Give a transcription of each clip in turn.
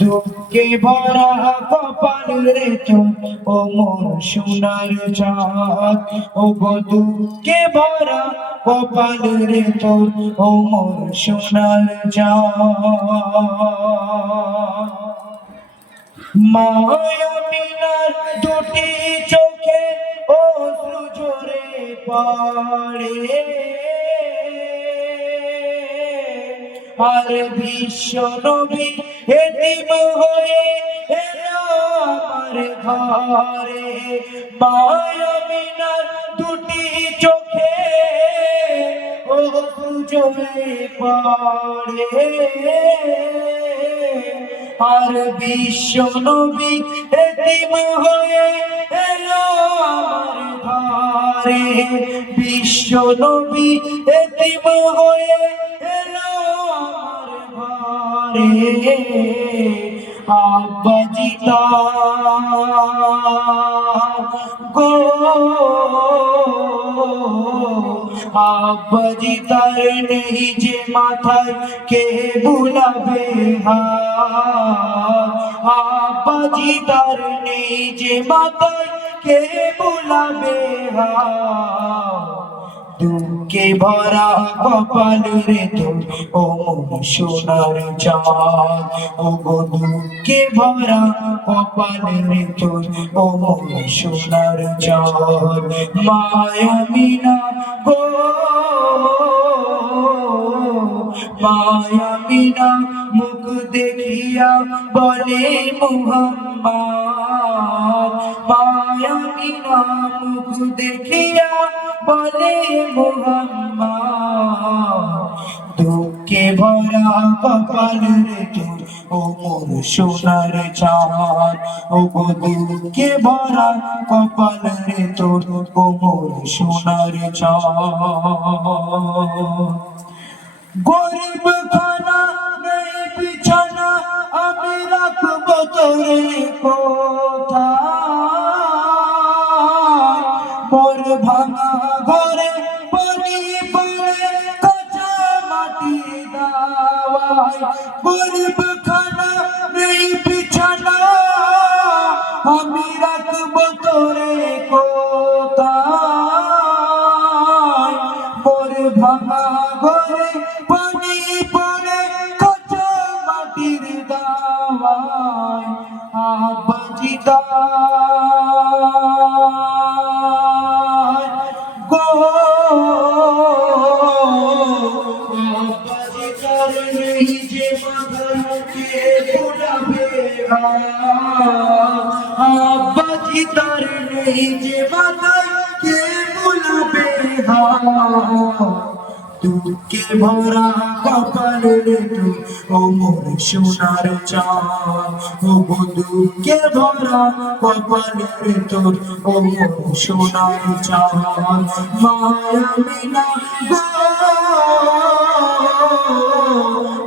দুঃখে ভরা কপাল রে ও মোর সোনার চাঁদ। ও গো দুঃখে ভরা কপাল রে ও মোর সোনার চাঁদ। দুটি চোখে ও জোরে পড়ে। আর বিশ্ব নবী, এতিম হয়ে এলো আমার ঘরে। মায়া মিনার দুটি চোখে ও জোরে পড়ে। আর বিশ্ব নবী, এতিম হয়ে এলো আমার ঘরে। বিশ্ব নবী, এতিম হয়ে আব্বাজিতা গো আব্বাজি তার নেই যে মাথায়, কে বুলাবে আব্বাজি তার নেই যে মাথায় কে বুলাবে দুঃখে ভরা কপাল রে তোর, ও সোনার চাঁদ। ও গো দুঃখে ভরা কপাল রে তোর, ও সোনার চাঁদ। মায়া মিনা গো। মায়া মিনা মুখ দেখিয়া বলে, মুহাম্মদ। মায়া মিনা মুখ দেখিয়া বলে, মুহাম্মদ। দুঃখে ভরা কপাল রে তোর, ও মোর সোনার চাঁদ। ও দুঃখে ভরা কপাল রে তোর, ও মোর সোনার চাঁদ। গরিব খানা নেই বিছানা, আমি রাখব তোরে কোথায়? মোর ভাঙা ঘরে পানি পড়ে কাঁচা মাটি দাওয়ায়। গরিব খানা নেই বিছানা, আমি রাখব তোরে কোথায়? মোর ভাঙা ঘরে পানি পড়ে কাঁচা মাটির দাওয়ায় আবাজিদা গো আবাজিদার নেই যে মাথাকে বুলাবে আবাজিদার নেই যে মাথাকে দুঃখে ভরা কপাল রে তুই ও মোর সোনার চাঁদ। ও দুঃখে ভরা কপাল তোর ও মোর সোনার চাঁদ। মায়া মিনা গো,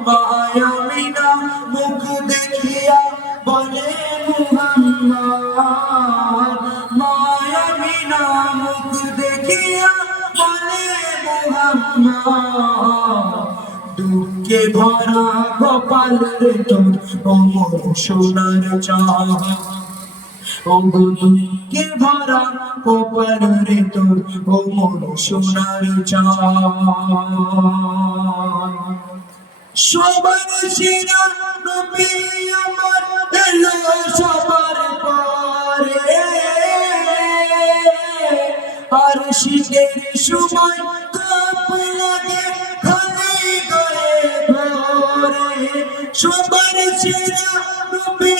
মায়া মিনা মুখ দেখিয়া বলে মুহাম্মদ। মায়া মিনা মুখ দেখিয়া দুঃখে ভরা কপাল তোর ও মোর সোনার চাঁদ। ও ভরা কপাল রে, তোর ও মোর সোনার চাঁদ। সবার সেরা নবী আমার এলো সবার পরে। আর শীতের সময় কাপ লাগে সবার সেরা নবী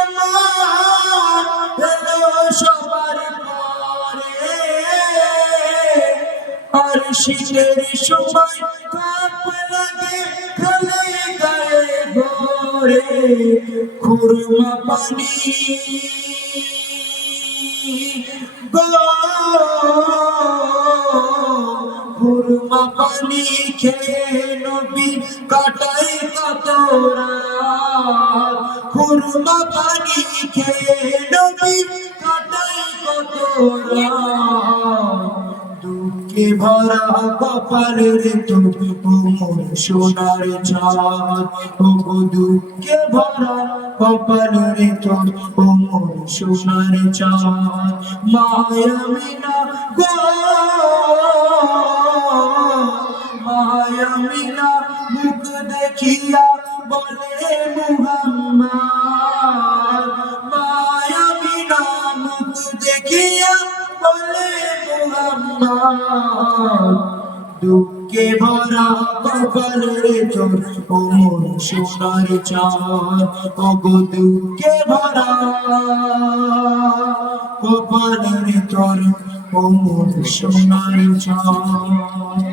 আমার এলো সবার পরে। আর শীতের সময় কাপ লাগে খালে গায়ে ঘরে খুরমা পানি। খুরমা পানি খেয়ে নবী কাটাই পানি খেয়ে দুঃখে ভরা কপালের তোর মোর সোনার ও দুঃখে ভরা কপালের তোর মোর সোনার চাঁদ মায়া গো মিনা মুখ দেখিয়া দেখিয়া বলে মুহাম্মদ, দুঃখে ভরা কপালে তোর ও মন সোনার চাঁদ। ও গো দুঃখে ভরা কপালের চোর ও মন সোনার চাঁদ।